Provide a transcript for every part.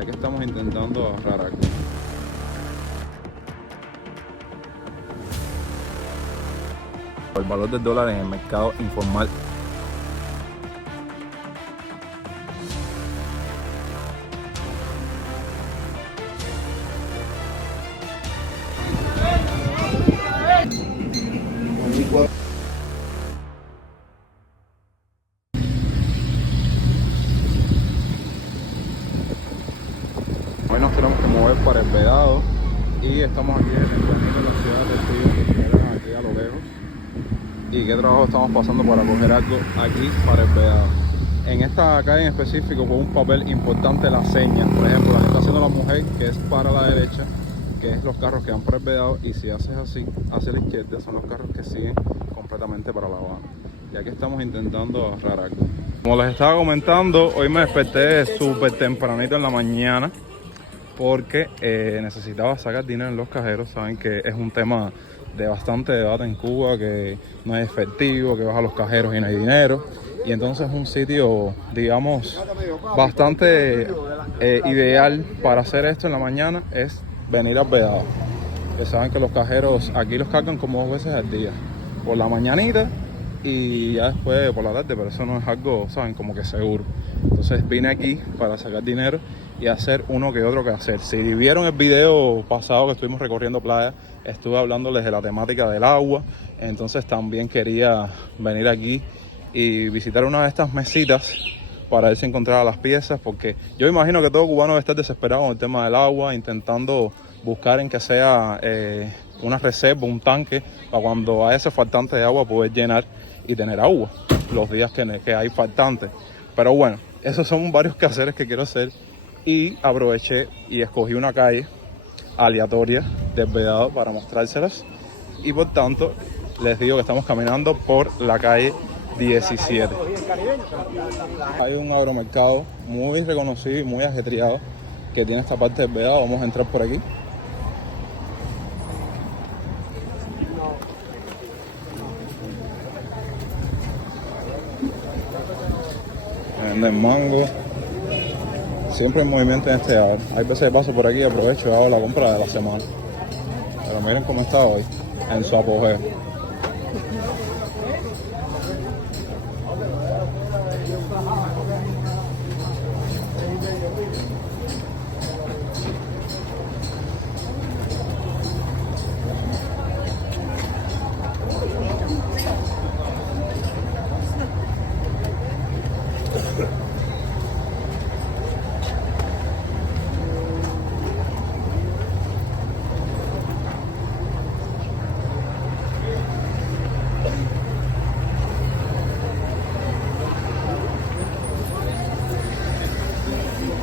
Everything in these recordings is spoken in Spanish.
Ya que estamos intentando ahorrar algo. El valor del dólar en el mercado informal. Hoy nos tenemos que mover para el Vedado y estamos aquí en el camino de la ciudad de Río, que miran aquí a lo lejos. Y qué trabajo estamos pasando para coger algo aquí para el Vedado. En esta calle en específico, con un papel importante las señas. Por ejemplo, la que está haciendo la mujer, que es para la derecha, que es los carros que van para el Vedado, y si haces así, hacia la izquierda, son los carros que siguen completamente para La Habana. Y aquí estamos intentando ahorrar algo. Como les estaba comentando, hoy me desperté súper tempranito en la mañana porque necesitaba sacar dinero en los cajeros. Saben que es un tema de bastante debate en Cuba, que no hay efectivo, que vas a los cajeros y no hay dinero. Y entonces es un sitio, digamos, bastante ideal para hacer esto en la mañana es venir al Vedado. Que saben que los cajeros aquí los cargan como 2 veces al día. Por la mañanita y ya después por la tarde, pero eso no es algo, saben, como que seguro. Entonces vine aquí para sacar dinero y hacer uno que otro que hacer. Si vieron el video pasado que estuvimos recorriendo playa, estuve hablándoles de la temática del agua. Entonces también quería venir aquí y visitar una de estas mesitas para ver si encontraba las piezas, porque yo imagino que todo cubano debe estar desesperado con el tema del agua, intentando buscar en que sea una reserva, un tanque, para cuando haya ese faltante de agua poder llenar y tener agua los días que hay faltante. Pero bueno, esos son varios quehaceres que quiero hacer y aproveché y escogí una calle aleatoria del Vedado para mostrárselas, y por tanto les digo que estamos caminando por la calle 17. Hay un agromercado muy reconocido y muy ajetreado que tiene esta parte del Vedado. Vamos a entrar por aquí. Venden mango. Siempre en movimiento en este área. Hay veces que paso por aquí y aprovecho y hago la compra de la semana. Pero miren cómo está hoy, en su apogeo.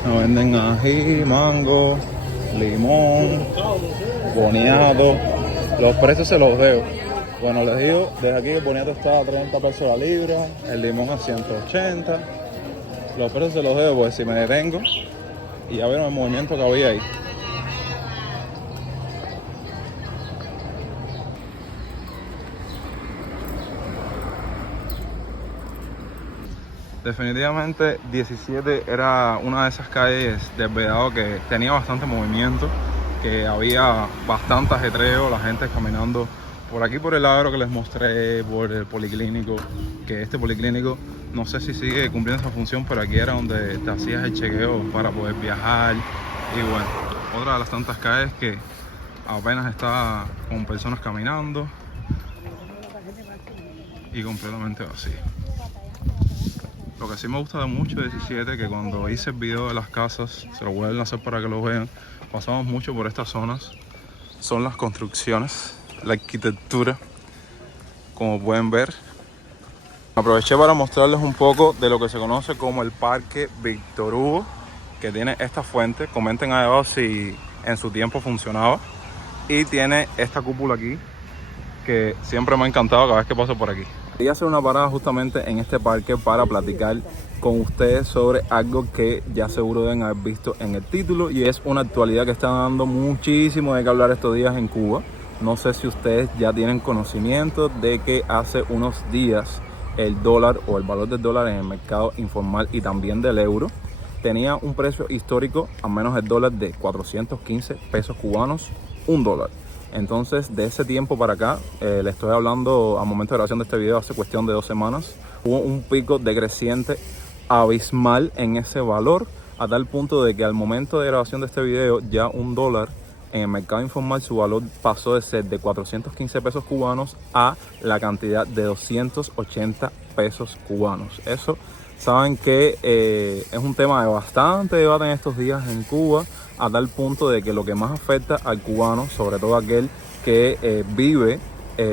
Nos venden ají, mango, limón, boniato. Los precios se los debo. Bueno, les digo, desde aquí el boniato está a 30 pesos la libra, el limón a 180. Los precios se los debo, pues si me detengo y ya vieron el movimiento que había ahí. Definitivamente 17 era una de esas calles del Vedado que tenía bastante movimiento, que había bastante ajetreo, la gente caminando por aquí por el agro que les mostré, por el policlínico, que este policlínico no sé si sigue cumpliendo esa función, pero aquí era donde te hacías el chequeo para poder viajar. Y bueno, otra de las tantas calles que apenas está con personas caminando y completamente vacía. Lo que sí me gusta de mucho de 17, que cuando hice el video de las casas, se lo voy a enlazar para que lo vean, pasamos mucho por estas zonas, son las construcciones, la arquitectura, como pueden ver. Aproveché para mostrarles un poco de lo que se conoce como el Parque Víctor Hugo, que tiene esta fuente. Comenten ahí abajo si en su tiempo funcionaba. Y tiene esta cúpula aquí, que siempre me ha encantado cada vez que paso por aquí. Quería hacer una parada justamente en este parque para platicar con ustedes sobre algo que ya seguro deben haber visto en el título, y es una actualidad que está dando muchísimo de qué hablar estos días en Cuba. No sé si ustedes ya tienen conocimiento de que hace unos días el dólar o el valor del dólar en el mercado informal y también del euro tenía un precio histórico a menos del dólar de 415 pesos cubanos, $1. Entonces, de ese tiempo para acá, le estoy hablando al momento de grabación de este video, hace cuestión de 2 semanas, hubo un pico decreciente abismal en ese valor, a tal punto de que al momento de grabación de este video, ya $1 en el mercado informal, su valor pasó de ser de 415 pesos cubanos a la cantidad de 280 pesos cubanos. Eso, saben que es un tema de bastante debate en estos días en Cuba, a tal punto de que lo que más afecta al cubano, sobre todo aquel que vive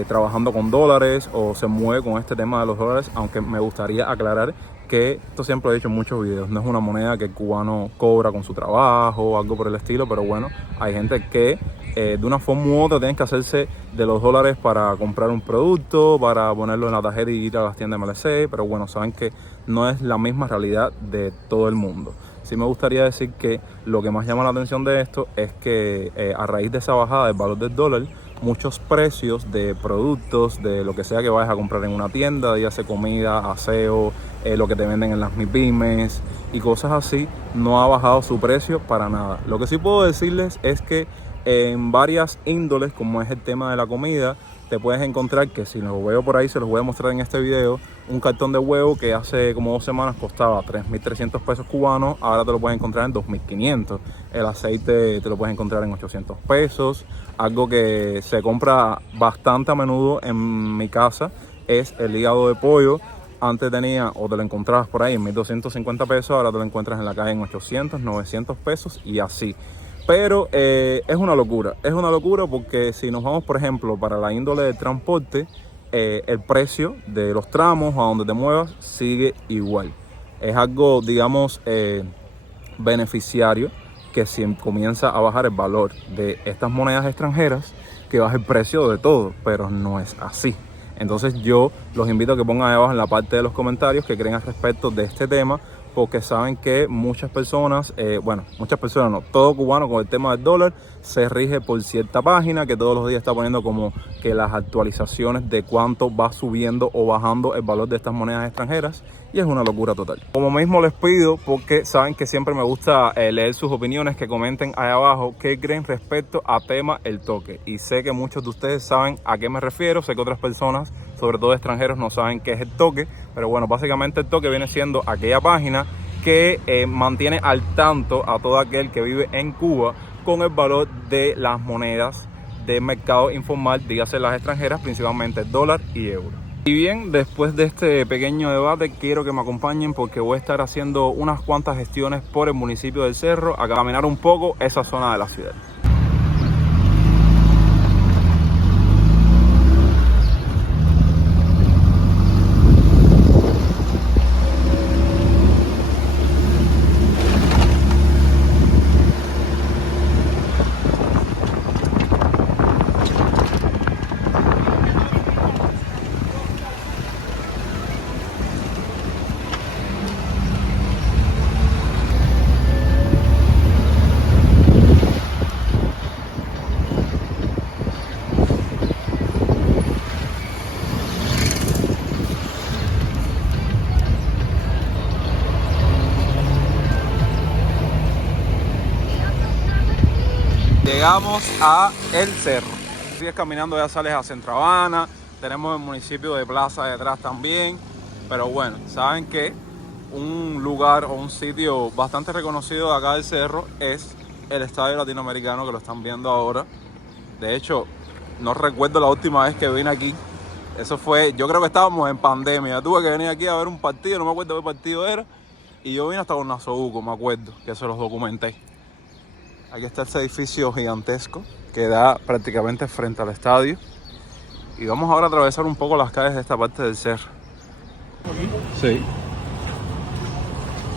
trabajando con dólares o se mueve con este tema de los dólares, aunque me gustaría aclarar que esto siempre lo he dicho en muchos videos, no es una moneda que el cubano cobra con su trabajo o algo por el estilo, pero bueno, hay gente que de una forma u otra tienen que hacerse de los dólares para comprar un producto, para ponerlo en la tarjeta y ir a las tiendas MLC, pero bueno, saben que no es la misma realidad de todo el mundo. Sí me gustaría decir que lo que más llama la atención de esto es que a raíz de esa bajada del valor del dólar, muchos precios de productos, de lo que sea que vayas a comprar en una tienda, ya sea comida, aseo, lo que te venden en las MIPYMES y cosas así, no ha bajado su precio para nada. Lo que sí puedo decirles es que en varias índoles, como es el tema de la comida, te puedes encontrar que, si lo veo por ahí, se los voy a mostrar en este video, un cartón de huevo que hace como 2 semanas costaba 3.300 pesos cubanos, ahora te lo puedes encontrar en 2.500. El aceite te lo puedes encontrar en 800 pesos. Algo que se compra bastante a menudo en mi casa es el hígado de pollo. Antes tenía, o te lo encontrabas por ahí en 1.250 pesos, ahora te lo encuentras en la calle en 800, 900 pesos y así. Pero es una locura porque si nos vamos, por ejemplo, para la índole del transporte, el precio de los tramos a donde te muevas sigue igual. Es algo, digamos, beneficiario, que si comienza a bajar el valor de estas monedas extranjeras, que baja el precio de todo, pero no es así. Entonces yo los invito a que pongan ahí abajo en la parte de los comentarios que creen al respecto de este tema, porque saben que muchas personas, muchas personas no, todo cubano con el tema del dólar se rige por cierta página que todos los días está poniendo como que las actualizaciones de cuánto va subiendo o bajando el valor de estas monedas extranjeras, y es una locura total. Como mismo les pido, porque saben que siempre me gusta leer sus opiniones, que comenten ahí abajo qué creen respecto a tema el toque, y sé que muchos de ustedes saben a qué me refiero, sé que otras personas, sobre todo extranjeros, no saben qué es el toque, pero bueno, básicamente el toque viene siendo aquella página que mantiene al tanto a todo aquel que vive en Cuba con el valor de las monedas del mercado informal, dígase las extranjeras, principalmente dólar y euro. Y bien, después de este pequeño debate, quiero que me acompañen porque voy a estar haciendo unas cuantas gestiones por el municipio del Cerro, a caminar un poco esa zona de la ciudad. Llegamos a El Cerro. Sigues caminando, ya sales a Centro Habana. Tenemos el municipio de Plaza detrás también. Pero bueno, saben que un lugar o un sitio bastante reconocido de acá del Cerro es el Estadio Latinoamericano, que lo están viendo ahora. De hecho, no recuerdo la última vez que vine aquí. Eso fue, yo creo que estábamos en pandemia. Tuve que venir aquí a ver un partido, no me acuerdo qué partido era. Y yo vine hasta con Nasobuco, me acuerdo, que se los documenté. Aquí está este edificio gigantesco que da prácticamente frente al estadio. Y vamos ahora a atravesar un poco las calles de esta parte del cerro. Sí.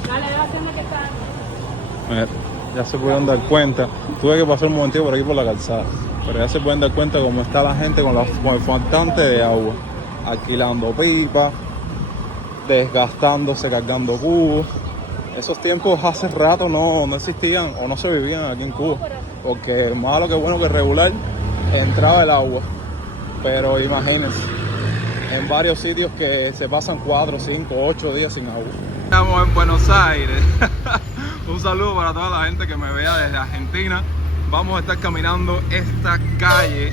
Dale, haciendo que está. Ya se pueden dar cuenta. Tuve que pasar un momentito por aquí por la calzada. Pero ya se pueden dar cuenta cómo está la gente con el faltante de agua. Alquilando pipas, desgastándose, cargando cubos. Esos tiempos hace rato no existían o no se vivían aquí en Cuba, porque el malo que bueno que regular entraba el agua, pero imagínense, en varios sitios que se pasan 4, 5, 8 días sin agua. Estamos en Buenos Aires, Un saludo para toda la gente que me vea desde Argentina. Vamos a estar caminando esta calle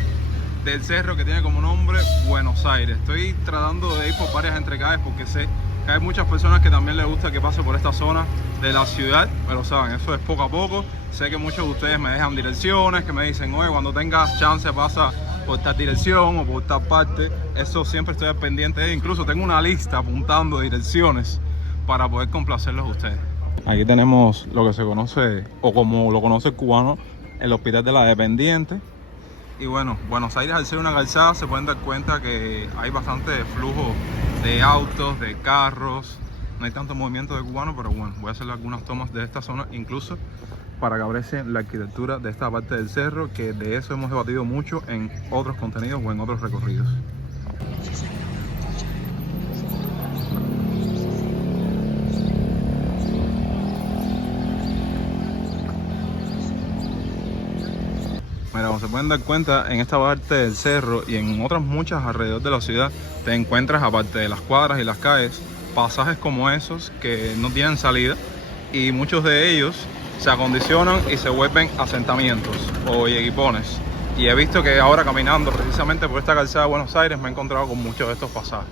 del cerro que tiene como nombre Buenos Aires. Estoy tratando de ir por varias entrecalles porque sé que hay muchas personas que también les gusta que pase por esta zona de la ciudad, pero saben, eso es poco a poco. Sé que muchos de ustedes me dejan direcciones, que me dicen, oye, cuando tengas chance pasa por tal dirección o por tal parte. Eso siempre estoy al pendiente de. Incluso tengo una lista apuntando direcciones para poder complacerlos a ustedes. Aquí tenemos lo que se conoce, o como lo conoce el cubano, el Hospital de la Dependiente. Y bueno, Buenos Aires, al ser una calzada, se pueden dar cuenta que hay bastante flujo de autos, de carros. No hay tanto movimiento de cubanos, pero bueno, voy a hacer algunas tomas de esta zona, incluso para que aprecien la arquitectura de esta parte del cerro, que de eso hemos debatido mucho en otros contenidos o en otros recorridos. Mira, como se pueden dar cuenta, en esta parte del cerro y en otras muchas alrededor de la ciudad te encuentras, aparte de las cuadras y las calles, pasajes como esos que no tienen salida, y muchos de ellos se acondicionan y se vuelven asentamientos o equipones. Y he visto que ahora, caminando precisamente por esta calzada de Buenos Aires, me he encontrado con muchos de estos pasajes.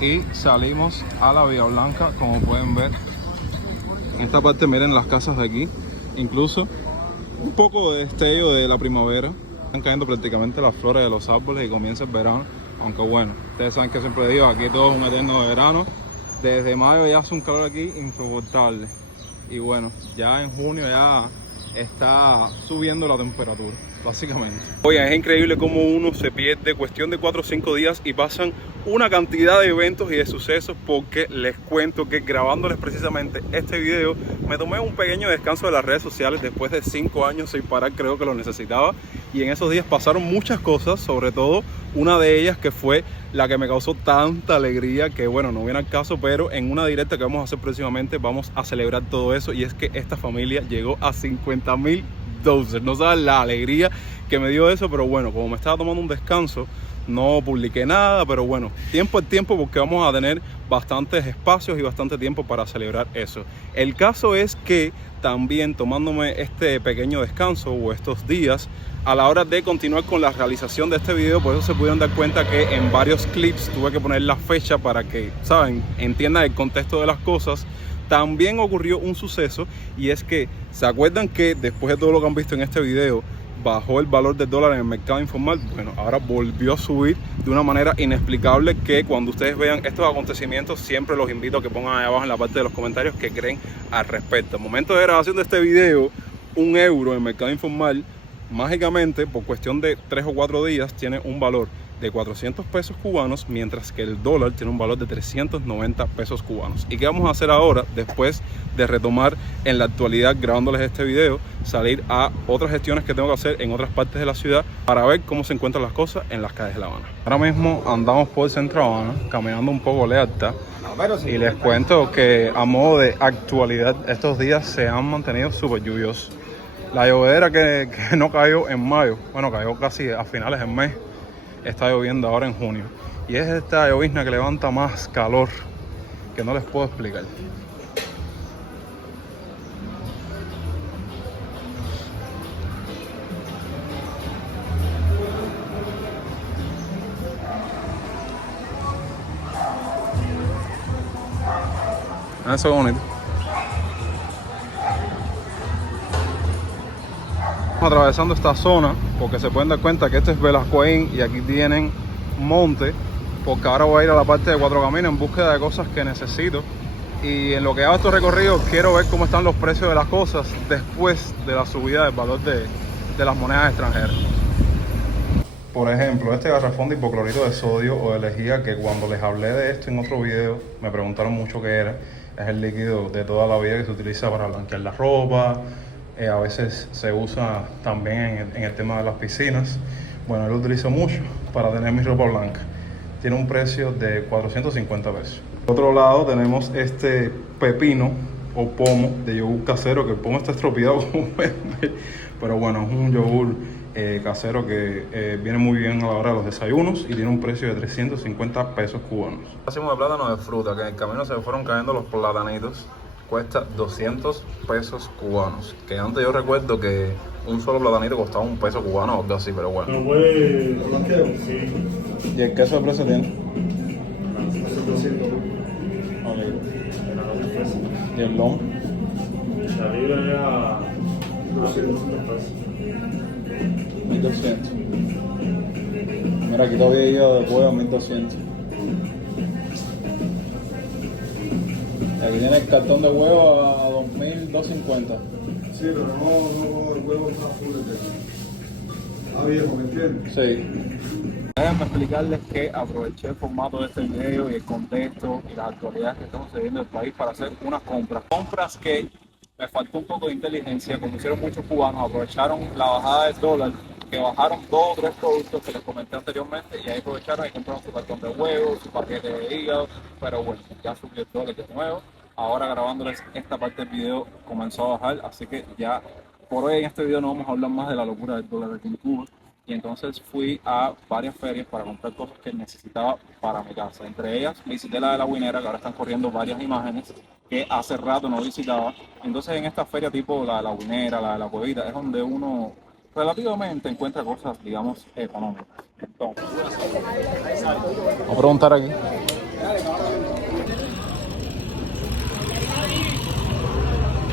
Y salimos a la Vía Blanca, como pueden ver. En esta parte miren las casas de aquí, incluso un poco de destello de la primavera. Están cayendo prácticamente las flores de los árboles y comienza el verano. Aunque bueno, ustedes saben que siempre digo, aquí todo es un eterno de verano. Desde mayo ya hace un calor aquí insoportable. Y bueno, ya en junio ya está subiendo la temperatura, básicamente. Oye, es increíble cómo uno se pierde cuestión de 4 o 5 días y pasan una cantidad de eventos y de sucesos, porque les cuento que grabándoles precisamente este video me tomé un pequeño descanso de las redes sociales después de 5 años sin parar. Creo que lo necesitaba, y en esos días pasaron muchas cosas, sobre todo una de ellas que fue la que me causó tanta alegría, que bueno, no viene al caso, pero en una directa que vamos a hacer próximamente vamos a celebrar todo eso, y es que esta familia llegó a 50.000 doses. No saben la alegría que me dio eso, pero bueno, como me estaba tomando un descanso, no publiqué nada, pero bueno, tiempo al tiempo, porque vamos a tener bastantes espacios y bastante tiempo para celebrar eso. El caso es que también, tomándome este pequeño descanso o estos días, a la hora de continuar con la realización de este video, por eso se pudieron dar cuenta que en varios clips tuve que poner la fecha para que, saben, entiendan el contexto de las cosas. También ocurrió un suceso, y es que, ¿se acuerdan que después de todo lo que han visto en este video, bajó el valor del dólar en el mercado informal? Bueno, ahora volvió a subir de una manera inexplicable, que cuando ustedes vean estos acontecimientos, siempre los invito a que pongan ahí abajo en la parte de los comentarios qué creen al respecto. Al momento de grabación de este video, un euro en el mercado informal, mágicamente, por cuestión de 3 o 4 días, tiene un valor de 400 pesos cubanos, mientras que el dólar tiene un valor de 390 pesos cubanos. ¿Y qué vamos a hacer ahora, después de retomar en la actualidad grabándoles este video? Salir a otras gestiones que tengo que hacer en otras partes de la ciudad para ver cómo se encuentran las cosas en las calles de La Habana. Ahora mismo andamos por el centro de La Habana, caminando un poco alerta, y les cuento que, a modo de actualidad, estos días se han mantenido súper lluviosos. La llovedera que no cayó en mayo, bueno, cayó casi a finales del mes, está lloviendo ahora en junio. Y es esta llovizna que levanta más calor que no les puedo explicar. Eso es bonito. Atravesando esta zona, porque se pueden dar cuenta que este es Velascoín y aquí tienen monte, porque ahora voy a ir a la parte de Cuatro Caminos en búsqueda de cosas que necesito. Y en lo que hago estos recorridos, quiero ver cómo están los precios de las cosas después de la subida del valor de las monedas extranjeras. Por ejemplo, este garrafón de hipoclorito de sodio o de lejía, que cuando les hablé de esto en otro video me preguntaron mucho qué era. Es el líquido de toda la vida que se utiliza para blanquear la ropa. A veces se usa también en el tema de las piscinas. Bueno, yo lo utilizo mucho para tener mi ropa blanca. Tiene un precio de 450 pesos. Por otro lado tenemos este pepino o pomo de yogur casero, que el pomo está estropeado, como pueden ver. Pero bueno, es un yogur casero que viene muy bien a la hora de los desayunos y tiene un precio de 350 pesos cubanos. Hacemos de plátano de fruta, que en el camino se me fueron cayendo los platanitos. cuesta 200 pesos cubanos. Que antes yo recuerdo que un solo platanito costaba un peso cubano o algo así, pero bueno. ¿Pero huele blanqueo? Sí. ¿Y el queso de precio tiene? 700. ¿Y el lomo? La libra ya 200 pesos. 1200. Mira, aquí todavía iba de pollo a 1200. Aquí tiene el cartón de huevo a 2250. Sí, pero no, el huevo está full de viejo, ¿me entiendes? Sí. Déjenme explicarles que aproveché el formato de este video y el contexto y las actualidades que estamos viviendo en el país para hacer unas compras. Compras que me faltó un poco de inteligencia, como hicieron muchos cubanos, aprovecharon la bajada del dólar, que bajaron 2 o 3 productos que les comenté anteriormente y ahí aprovecharon y compraron su cartón de huevos, su paquete de hígado, pero bueno, ya subió el dólar de nuevo. Ahora grabándoles esta parte del video comenzó a bajar, así que ya por hoy en este video no vamos a hablar más de la locura del dólar aquí en Cuba. Y entonces fui a varias ferias para comprar cosas que necesitaba para mi casa. Entre ellas visité la de la Guinera, que ahora están corriendo varias imágenes que hace rato no visitaba. Entonces en esta feria tipo la de la Guinera, la de la Cuevita, es donde uno relativamente encuentra cosas, digamos, económicas. Entonces, vamos a preguntar aquí.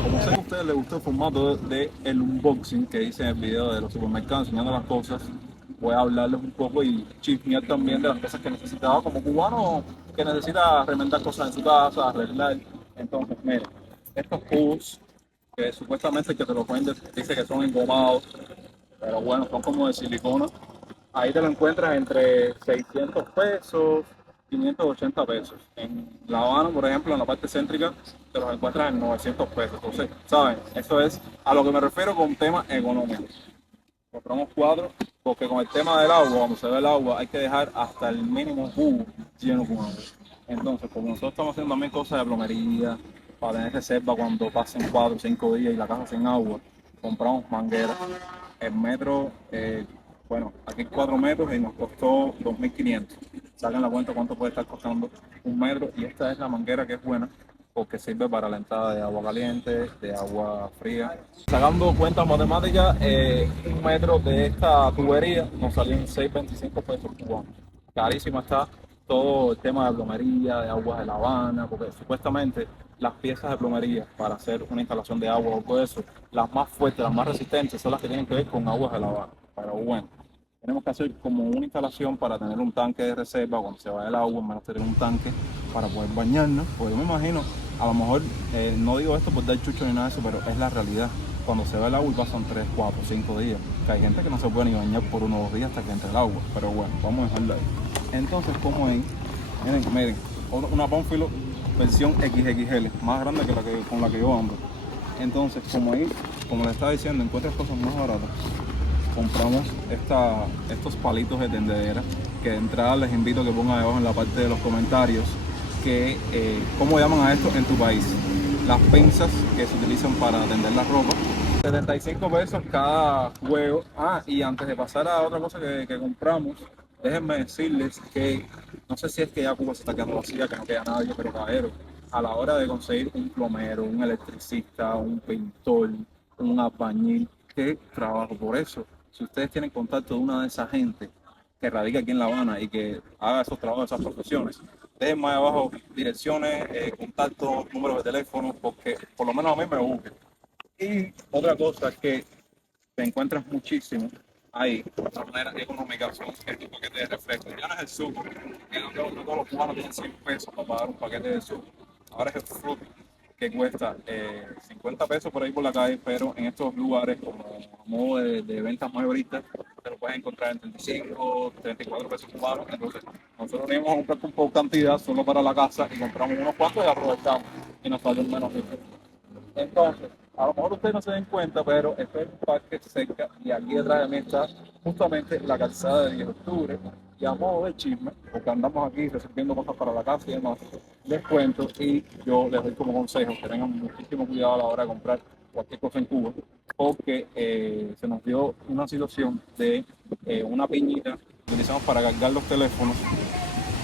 Como sé que a ustedes les gustó el formato de el unboxing que hice en el video de los supermercados enseñando las cosas, voy a hablarles un poco y chismear también de las cosas que necesitaba como cubano que necesita remendar cosas en su casa, arreglar. Entonces, miren, estos cubos que supuestamente el que te los vende dice que son engomados, pero bueno, son como de silicona. Ahí te lo encuentras entre 600 pesos, 580 pesos. En La Habana, por ejemplo, en la parte céntrica, te los encuentras en 900 pesos. Entonces, ¿saben? Eso es a lo que me refiero con temas económicos. Compramos 4, porque con el tema del agua, cuando se ve el agua, hay que dejar hasta el mínimo cubo lleno con agua. Entonces, como nosotros estamos haciendo también cosas de plomería, para tener reserva cuando pasen 4 o 5 días y la casa sin agua, compramos mangueras. El metro, bueno, aquí 4 metros y nos costó 2.500. Sacan la cuenta cuánto puede estar costando un metro y esta es la manguera que es buena porque sirve para la entrada de agua caliente, de agua fría. Sacando cuentas matemáticas, un metro de esta tubería nos salió en 6.25 pesos cubanos. Carísimo está todo el tema de plomería, de aguas de La Habana, porque supuestamente las piezas de plomería para hacer una instalación de agua o todo eso, las más fuertes, las más resistentes son las que tienen que ver con aguas de La Habana. Pero bueno, tenemos que hacer como una instalación para tener un tanque de reserva cuando se vaya el agua, menos tener un tanque para poder bañarnos. Pues yo me imagino, a lo mejor, no digo esto por dar chucho ni nada de eso, pero es la realidad. Cuando se va el agua y pasan 3, 4, 5 días, que hay gente que no se puede ni bañar por 1 o 2 días hasta que entre el agua. Pero bueno, vamos a dejarlo ahí. Entonces, como ven, miren, una Pánfilo versión XXL, más grande que la que con la que yo ando. Entonces, como ahí, como les estaba diciendo, encuentras cosas más baratas. Compramos estos palitos de tendedera, que de entrada les invito a que pongan abajo en la parte de los comentarios que cómo llaman a esto en tu país. Las pinzas que se utilizan para tender la ropa. 75 pesos cada juego. Y antes de pasar a otra cosa que compramos, déjenme decirles que no sé si es que ya Cuba se está quedando vacía, que no queda nadie, pero caballero, a la hora de conseguir un plomero, un electricista, un pintor, un albañil, qué trabajo por eso. Si ustedes tienen contacto de una de esas gente que radica aquí en La Habana y que haga esos trabajos, esas profesiones, déjenme ahí abajo direcciones, contactos, números de teléfono, porque por lo menos a mí me busquen. Y otra cosa que te encuentras muchísimo ahí, de otra manera económica, son estos paquetes de refresco. Ya no es el suco, que no todos los cubanos tienen 100 pesos para pagar un paquete de suco. Ahora es el fruto, que cuesta 50 pesos por ahí por la calle, pero en estos lugares como a modo de ventas mayoristas te lo puedes encontrar en 35, 34 pesos cubanos. Entonces nosotros venimos a comprar un poco cantidad solo para la casa y compramos unos cuantos y aprovechamos y nos sale un menos rico. Entonces, a lo mejor ustedes no se den cuenta, pero esto es un parque cerca y aquí detrás de mí está justamente la calzada de 10 de octubre. Y a modo de chisme, porque andamos aquí resolviendo cosas para la casa y demás, les cuento y yo les doy como consejo que tengan muchísimo cuidado a la hora de comprar cualquier cosa en Cuba, porque se nos dio una situación de una piñita que utilizamos para cargar los teléfonos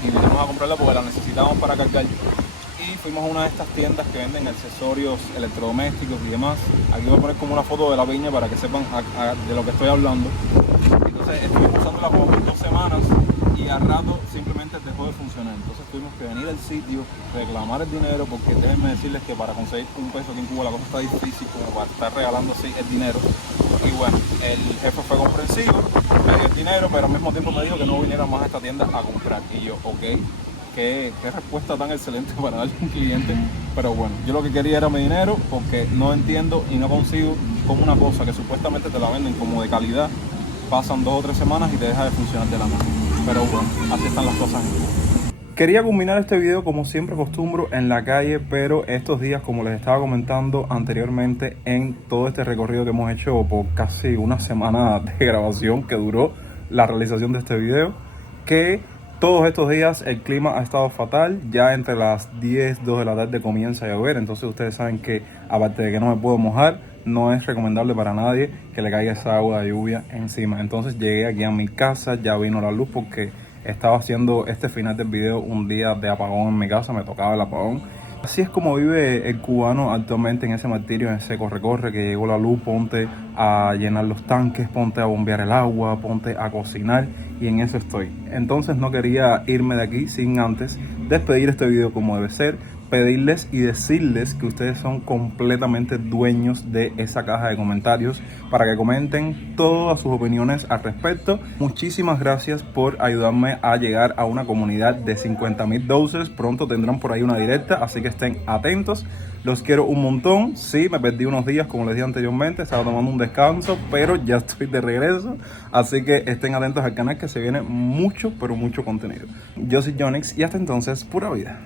y vinimos a comprarla porque la necesitábamos para cargar y fuimos a una de estas tiendas que venden accesorios electrodomésticos y demás. Aquí voy a poner como una foto de la piña para que sepan de lo que estoy hablando. Entonces estuvimos usándola por 2 semanas y al rato simplemente dejó de funcionar. Entonces tuvimos que venir al sitio, reclamar el dinero, porque déjenme decirles que para conseguir un peso aquí en Cuba la cosa está difícil como para estar regalando así el dinero. Y bueno, el jefe fue comprensivo, me dio el dinero, pero al mismo tiempo me dijo que no viniera más a esta tienda a comprar. Y yo, ok, qué respuesta tan excelente para darle a un cliente. Pero bueno, yo lo que quería era mi dinero, porque no entiendo y no consigo cómo una cosa que supuestamente te la venden como de calidad, pasan 2 o 3 semanas y te deja de funcionar de la nada. Pero bueno, así están las cosas. Quería culminar este video como siempre acostumbro en la calle, pero estos días, como les estaba comentando anteriormente, en todo este recorrido que hemos hecho por casi una semana de grabación que duró la realización de este video, que todos estos días el clima ha estado fatal. Ya entre las 10, 2 de la tarde comienza a llover, entonces ustedes saben que aparte de que no me puedo mojar, no es recomendable para nadie que le caiga esa agua de lluvia encima. Entonces llegué aquí a mi casa, ya vino la luz porque estaba haciendo este final del video un día de apagón en mi casa, me tocaba el apagón. Así es como vive el cubano actualmente, en ese martirio, en ese corre-corre, que llegó la luz, ponte a llenar los tanques, ponte a bombear el agua, ponte a cocinar, y en eso estoy. Entonces no quería irme de aquí sin antes despedir este video como debe ser, pedirles y decirles que ustedes son completamente dueños de esa caja de comentarios para que comenten todas sus opiniones al respecto. Muchísimas gracias por ayudarme a llegar a una comunidad de 50,000 doses. Pronto tendrán por ahí una directa, así que estén atentos. Los quiero un montón. Sí, me perdí unos días, como les dije anteriormente, estaba tomando un descanso, pero ya estoy de regreso, así que estén atentos al canal, que se viene mucho, pero mucho contenido. Yo soy Jonix y hasta entonces, pura vida.